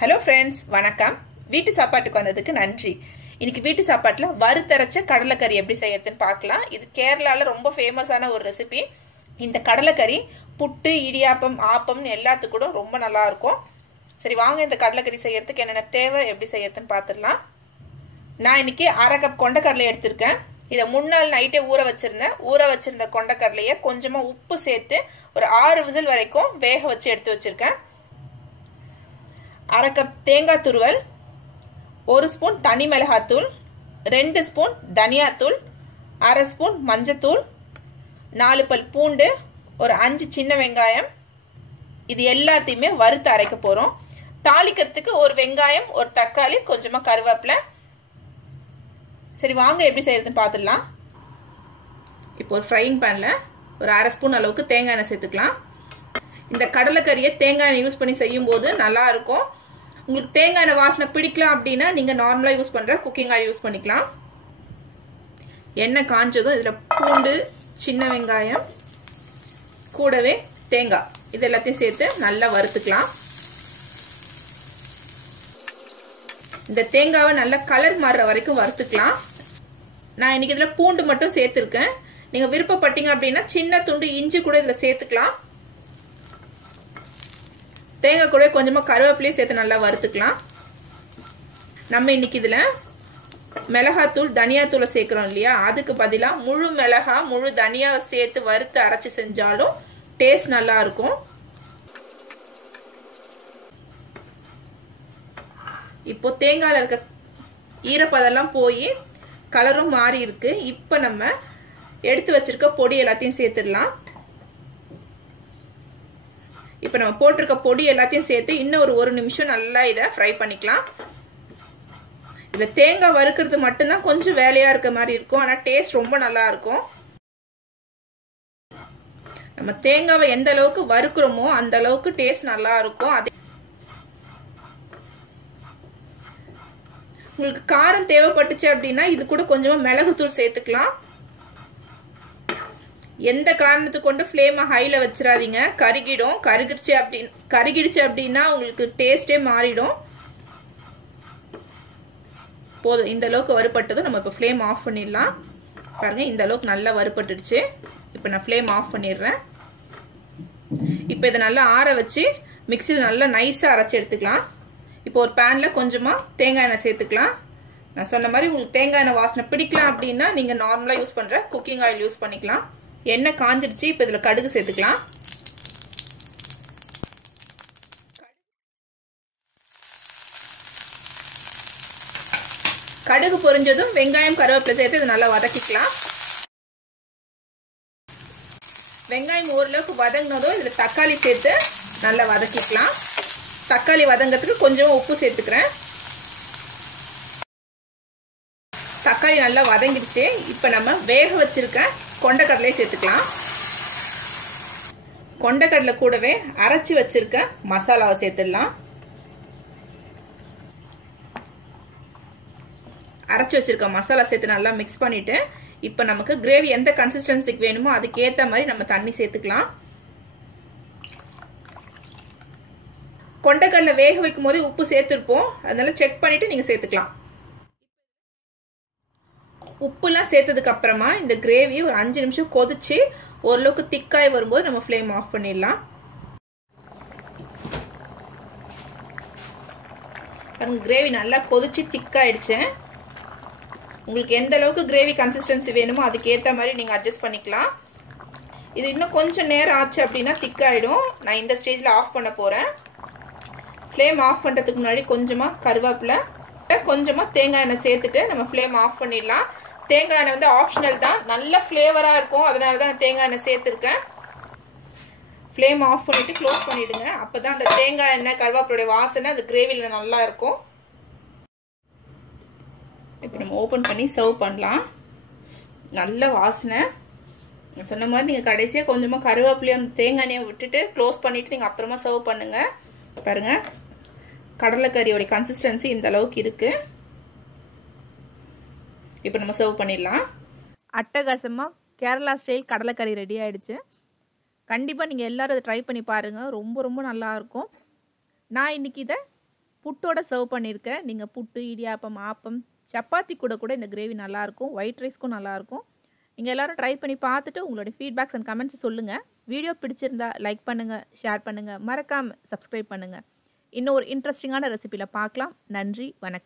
Hello friends, வணக்கம். வீட்டு சாப்பாட்டுக்கு வந்ததுக்கு நன்றி. இன்னைக்கு வீட்டு சாப்பாட்டில் வறுத்தரைச்ச கடலைக்கறி எப்படி செய்யறதுன்னு பார்க்கலாம். இது கேரளாவில் ரொம்ப ஃபேமஸான ஒரு ரெசிபி. இந்த கடலைக்கறி புட்டு, இடியாப்பம், ஆப்பம்னு எல்லாத்துக்கூட ரொம்ப நல்லா இருக்கும். சரி, வாங்க இந்த கடலைக்கறி செய்யறதுக்கு என்னென்ன தேவை, எப்படி செய்யறதுன்னு பார்த்துடலாம். நான் இன்னைக்கு 1/2 கப் கொண்டைக்கடலை எடுத்திருக்கேன். இதை முன்னாள் நைட்டே ஊற வச்சிருந்த கொண்டைக்கடலையை கொஞ்சமாக உப்பு சேர்த்து ஒரு 6 விசில் வரைக்கும் வேக வச்சு எடுத்து வச்சிருக்கேன். 1/2 கப் தேங்காய் துருவல், 1 ஸ்பூன் தனி மிளகாத்தூள், 2 ஸ்பூன் தனியாத்தூள், 1/2 ஸ்பூன் மஞ்சத்தூள், 4 பல் பூண்டு, ஒரு 5 சின்ன வெங்காயம். இது எல்லாத்தையுமே வறுத்து அரைக்க போகிறோம். தாளிக்கிறதுக்கு ஒரு வெங்காயம், ஒரு தக்காளி, கொஞ்சமாக கருவேப்பிலை. சரி, வாங்க எப்படி செய்யறதுன்னு பார்த்துடலாம். இப்போ ஒரு ஃப்ரைங் பேனில் ஒரு 1/2 ஸ்பூன் அளவுக்கு தேங்காய் எண்ணெய் சேர்த்துக்கலாம். இந்த கடலைக்கறியை தேங்காய் எண்ணெய் யூஸ் பண்ணி செய்யும்போது நல்லா இருக்கும். உங்களுக்கு தேங்காய் எண்ணெய் வாசனை பிடிக்கலாம் அப்படின்னா நீங்கள் நார்மலாக யூஸ் பண்ணுற குக்கிங் ஆயில் யூஸ் பண்ணிக்கலாம். எண்ணெய் காஞ்சதும் இதில் பூண்டு, சின்ன வெங்காயம், கூடவே தேங்காய் இது எல்லாத்தையும் சேர்த்து நல்லா வறுத்துக்கலாம். இந்த தேங்காவை நல்லா கலர் மாறுற வரைக்கும் வறுத்துக்கலாம். நான் இன்னைக்கு இதில் பூண்டு மட்டும் சேர்த்துருக்கேன். நீங்கள் விருப்பப்பட்டீங்க அப்படின்னா சின்ன துண்டு இஞ்சி கூட இதில் சேர்த்துக்கலாம். தேங்காய் கூட கொஞ்சமாக கருவேப்பிலையும் சேர்த்து நல்லா வறுத்துக்கலாம். நம்ம இன்னைக்கு இதில் மிளகாத்தூள், தனியாத்தூளை சேர்க்குறோம் இல்லையா, அதுக்கு பதிலாக முழு மிளகாய், முழு தனியாவை சேர்த்து வறுத்து அரைச்சி செஞ்சாலும் டேஸ்ட் நல்லா இருக்கும். இப்போ தேங்காயில் இருக்க ஈரப்பதெல்லாம் போய் கலரும் மாறி இருக்கு. இப்போ நம்ம எடுத்து வச்சிருக்க பொடி எல்லாத்தையும் சேர்த்துடலாம். இப்போ நம்ம போட்டிருக்க பொடி எல்லாத்தையும் சேர்த்து இன்னும் ஒரு 1 நிமிஷம் நல்லா இதை ஃப்ரை பண்ணிக்கலாம். இதில் தேங்காய் வறுக்கிறது மட்டும்தான் கொஞ்சம் வேலையாக இருக்க மாதிரி இருக்கும், ஆனால் டேஸ்ட் ரொம்ப நல்லா இருக்கும். நம்ம தேங்காவை எந்த அளவுக்கு வறுக்கிறோமோ அந்த அளவுக்கு டேஸ்ட் நல்லா இருக்கும். அதே உங்களுக்கு காரம் தேவைப்பட்டுச்சு அப்படின்னா இது கூட கொஞ்சமாக மிளகுத்தூள் சேர்த்துக்கலாம். எந்த காரணத்தை கொண்டு ஃப்ளேமை ஹையில் வச்சிடாதீங்க, கருகிடும். கருகிடுச்சு அப்படின்னா உங்களுக்கு டேஸ்டே மாறிடும். போதும், இந்த அளவுக்கு வறுபட்டதும் நம்ம இப்போ ஃப்ளேம் ஆஃப் பண்ணிடலாம். பாருங்க, இந்த அளவுக்கு நல்லா வறுபட்டுடுச்சு. இப்போ நான் ஃப்ளேம் ஆஃப் பண்ணிடுறேன். இப்போ இதை நல்லா ஆற வச்சு மிக்சியில் நல்லா நைஸாக அரைச்சி எடுத்துக்கலாம். இப்போ ஒரு பேனில் கொஞ்சமாக தேங்காய் எண்ணெய் சேர்த்துக்கலாம். நான் சொன்ன மாதிரி உங்களுக்கு தேங்காய் எண்ணெய் வாசனை பிடிக்கலாம் அப்படின்னா நீங்கள் நார்மலாக யூஸ் பண்ணுற குக்கிங் ஆயில் யூஸ் பண்ணிக்கலாம். எண்ணெய் காஞ்சிடுச்சு. இப்போ இதில் கடுகு சேர்த்துக்கலாம். கடுகு பொரிஞ்சதும் வெங்காயம், கருவேப்பிலை சேர்த்து இது நல்லா வதக்கிக்கலாம். வெங்காயம் ஓரளவுக்கு வதங்கினதும் இதில் தக்காளி சேர்த்து நல்லா வதக்கிக்கலாம். தக்காளி வதங்கிறதுக்கு கொஞ்சமாக உப்பு சேர்த்துக்கிறேன். தக்காளி நல்லா வதங்கிடுச்சு. இப்போ நம்ம வேக வச்சிருக்க கொண்டைக்கடலையை சேர்த்துக்கலாம். கொண்டைக்கடலை கூடவே அரைச்சி வச்சிருக்க மசாலாவை சேர்த்துடலாம். அரைச்சி வச்சிருக்க மசாலா சேர்த்து நல்லா மிக்ஸ் பண்ணிட்டு இப்போ நமக்கு கிரேவி எந்த கன்சிஸ்டன்சிக்கு வேணுமோ அதுக்கு ஏற்ற மாதிரி நம்ம தண்ணி சேர்த்துக்கலாம். கொண்டைக்கடலை வேக வைக்கும் போதே உப்பு சேர்த்துருப்போம், அதனால செக் பண்ணிட்டு நீங்க சேர்த்துக்கலாம். உப்புலாம் சேர்த்ததுக்கு அப்புறமா இந்த கிரேவி ஒரு 5 நிமிஷம் கொதிச்சு ஓரளவுக்கு திக்காய் வரும்போது நம்ம ஃப்ளேம் ஆஃப் பண்ணிடலாம். கிரேவி நல்லா கொதிச்சு திக்காயிடுச்சு. உங்களுக்கு எந்த அளவுக்கு கிரேவி கன்சிஸ்டன்சி வேணுமோ அதுக்கு ஏற்ற மாதிரி நீங்கள் அட்ஜஸ்ட் பண்ணிக்கலாம். இது இன்னும் கொஞ்சம் நேரம் ஆச்சு அப்படின்னா திக்காயிடும். நான் இந்த ஸ்டேஜில் ஆஃப் பண்ண போகிறேன். ஃப்ளேம் ஆஃப் பண்ணுறதுக்கு முன்னாடி கொஞ்சமாக கருவேப்பிலை, கொஞ்சமாக தேங்காய் எண்ணெய் சேர்த்துட்டு நம்ம ஃப்ளேம் ஆஃப் பண்ணிடலாம். தேங்காய் எண்ணெய் வந்து ஆப்ஷனல் தான், நல்ல ஃப்ளேவராக இருக்கும், அதனால தான் தேங்காய் எண்ணெய் சேர்த்துருக்கேன். ஃப்ளேம் ஆஃப் பண்ணிவிட்டு க்ளோஸ் பண்ணிவிடுங்க. அப்போ தான் அந்த தேங்காய் எண்ணெய், கருவேப்பிலையோட வாசனை அந்த கிரேவியில் நல்லா இருக்கும். இப்போ நம்ம ஓப்பன் பண்ணி சர்வ் பண்ணலாம். நல்ல வாசனை. சொன்ன மாதிரி நீங்கள் கடைசியாக கொஞ்சமாக கருவேப்பிலையும் அந்த தேங்காய் எண்ணெயை விட்டுட்டு க்ளோஸ் பண்ணிவிட்டு நீங்கள் அப்புறமா சர்வ் பண்ணுங்கள். பாருங்கள், கடலைக்கறியோட கன்சிஸ்டன்சி இந்த அளவுக்கு இருக்கு. இப்போ நம்ம சர்வ் பண்ணிடலாம். அட்டகாசமாக கேரளா ஸ்டைல் கடலைக்கறி ரெடி ஆயிடுச்சு. கண்டிப்பாக நீங்கள் எல்லோரும் அதை ட்ரை பண்ணி பாருங்கள். ரொம்ப ரொம்ப நல்லாயிருக்கும். நான் இன்றைக்கி இதை புட்டோட சர்வ் பண்ணியிருக்கேன். நீங்கள் புட்டு, இடியாப்பம், ஆப்பம், சப்பாத்தி கூட இந்த கிரேவி நல்லாயிருக்கும். ஒயிட் ரைஸ்க்கும் நல்லாயிருக்கும். நீங்கள் எல்லோரும் ட்ரை பண்ணி பார்த்துட்டு உங்களுடைய ஃபீட்பேக்ஸ் அண்ட் கமெண்ட்ஸ் சொல்லுங்கள். வீடியோ பிடிச்சிருந்தா லைக் பண்ணுங்கள், ஷேர் பண்ணுங்கள், மறக்காமல் சப்ஸ்கிரைப் பண்ணுங்கள். இன்னும் ஒரு இன்ட்ரெஸ்டிங்கான ரெசிபியில் பார்க்கலாம். நன்றி, வணக்கம்.